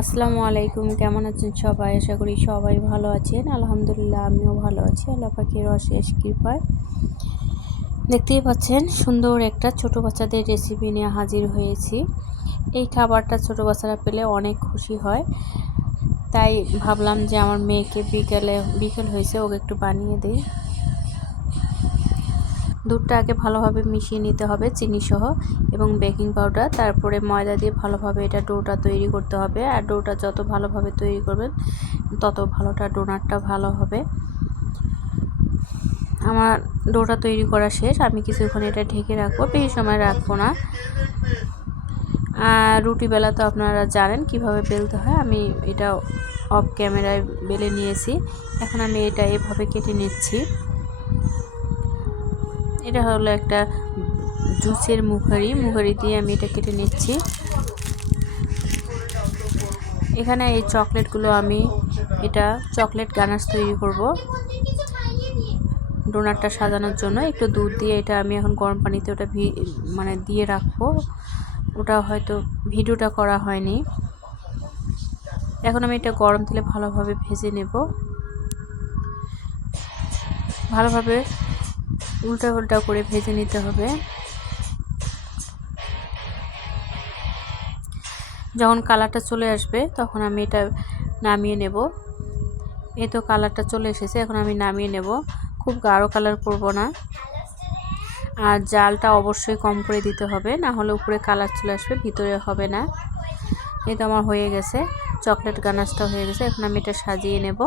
আসসালামু আলাইকুম, কেমন আছেন সবাই? আশা করি সবাই ভালো আছেন। আলহামদুলিল্লাহ, আমিও ভালো আছি। আল্লাহ পাখির অশেষ কৃপায়। দেখতেই পাচ্ছেন, সুন্দর একটা ছোট বাচ্চাদের রেসিপি নিয়ে হাজির হয়েছি। এই খাবারটা ছোট বাচ্চারা পেলে অনেক খুশি হয়। তাই ভাবলাম যে আমার মেয়েকে বিকেলে, বিকেল হয়েছে, ওকে একটু বানিয়ে দিই। দুধটা আগে ভালোভাবে মিশিয়ে নিতে হবে চিনি সহ এবং বেকিং পাউডার। তারপরে ময়দা দিয়ে ভালোভাবে এটা ডোটা তৈরি করতে হবে। আর ডোটা যত ভালোভাবে তৈরি করবেন, তত ভালোটা ডোনারটা ভালো হবে। আমার ডোটা তৈরি করা শেষ। আমি কিছুক্ষণ এটা ঢেকে রাখব। বেশি সময় রাখব না। আর রুটি বেলা তো আপনারা জানেন কীভাবে বেলতে হয়। আমি এটা অফ ক্যামেরায় বেলে নিয়েছি। এখন আমি এটা এভাবে কেটে নিচ্ছি। এটা হলো একটা জুসের মুখারি। মুখারি দিয়ে আমি এটা কেটে নিচ্ছি। এখানে এই চকলেটগুলো আমি এটা চকলেট গানাশ তৈরি করব। ডোনারটা সাজানোর জন্য একটু দুধ দিয়ে এটা আমি এখন গরম পানিতে ওটা মানে দিয়ে রাখব। ওটা হয়তো ভিডিওটা করা হয়নি। এখন আমি এটা গরম তেলে ভালোভাবে ভেজে নেব। ভালোভাবে উল্টা উল্টা করে ভেজে নিতে হবে। যখন কালারটা চলে আসবে, তখন আমি এটা নামিয়ে নেব। এই তো কালারটা চলে এসেছে, এখন আমি নামিয়ে নেব। খুব গাঢ় কালার করব না। আর জালটা অবশ্যই কম করে দিতে হবে, না হলে উপরে কালার চলে আসবে, ভিতরে হবে না। এই তো আমার হয়ে গেছে, চকলেট গানাসটা হয়ে গেছে, এখন আমি এটা সাজিয়ে নেব।